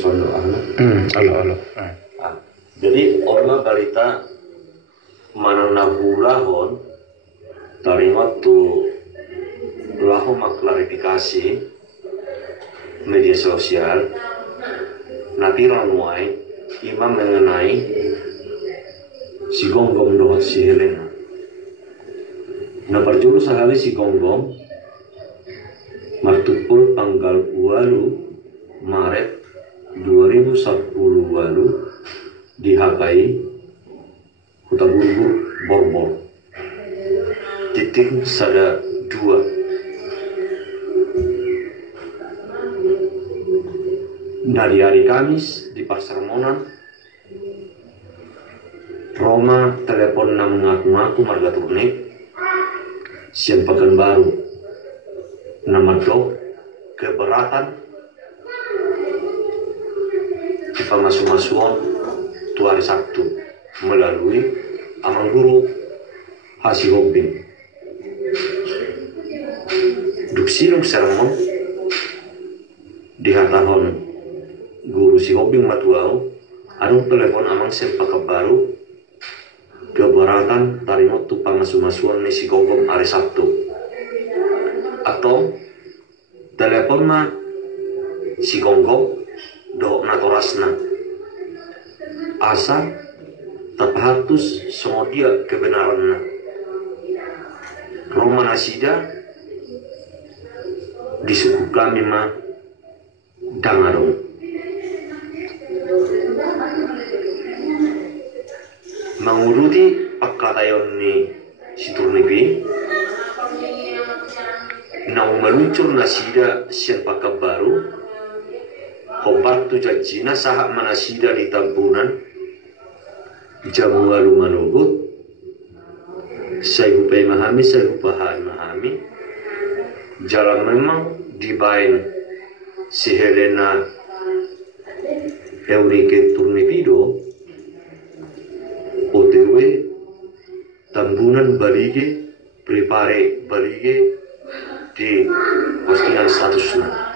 Alo. Jadi orang balita mananabulahon dari waktu lahu klarifikasi media sosial nabi ranuai imam mengenai si gonggong dohot si Helena. Nah perjulu sehari si gonggong martupul tanggal 8 Maret 2010 lalu dihakai Huta Bumbu Borbor titik sada 2. Nah di hari Kamis di Pasar Monan Roma telepon na mengaku-ngaku marga turnik siang pekan baru nama dok keberatan kita masuk-masukan tu hari Sabtu melalui amang guru Hasi Hobbing duksilung sermon di hatahon guru si Hobbing matuau anu telepon amang sempaka baru keberatan tarimot tu pamasuk-masukan ni si gonggong hari Sabtu atau telepon mah si gonggong do natorasna asa tapahatus semua dia kebenaranna Roma nasida di suku kami mah dangarong menguruti pakatayon ni si Turnipi nang meluncur nasida sian pakab baru Hobat tu jajina sahak manasida di tampunan jamu lalu manugut saya hupai mahami saya hupahan mahami jalan memang dibain si Helena Eurike Turnipido OTW tambunan balige prepare balige di postingan statusnya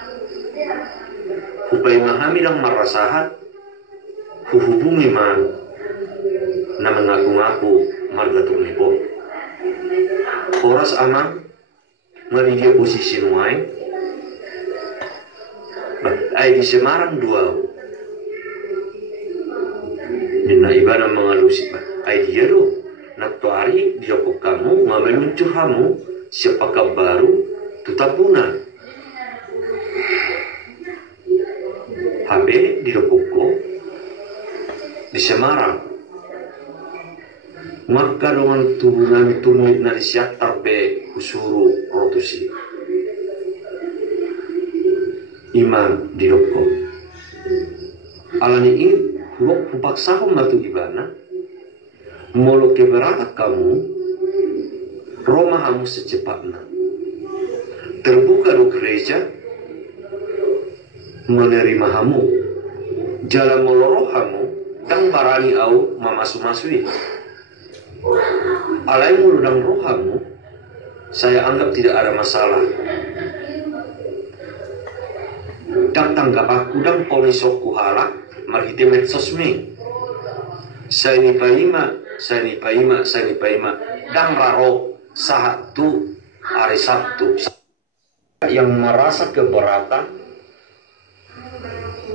upaya memahami dan merasahat hubungi man na mengaku-ngaku marga turnipo oras amang ngalidia posisi nuai ay di Semarang 2 dina ibadah mengalusi ay dia do naktuari di Joko kamu ngameluncur kamu siapa baru tutapunan HB di Lokoko di Semarang maka dengan turunan tunut dari siatar be kusuru rotusi iman di Lokoko alani ini hulok pupaksahom batu ibana molo keberat kamu Roma kamu secepatnya terbuka do gereja menerima hamu jalan meloroh hamu dan barani au mamasu-masui alai muludang roh hamu saya anggap tidak ada masalah dan tanggap aku dan polisokku halak marhite medsos me saya ni paima dan raro saat tu hari Sabtu yang merasa keberatan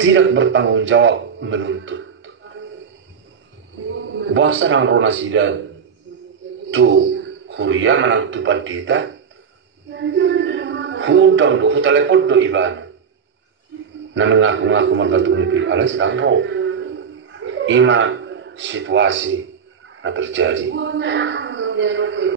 tidak bertanggung jawab menuntut bahasa nang rona sida tu kuria manang tu padita hudang do telepon do ibana na mengaku-ngaku marga turnipi ala sedang roh ima situasi na terjadi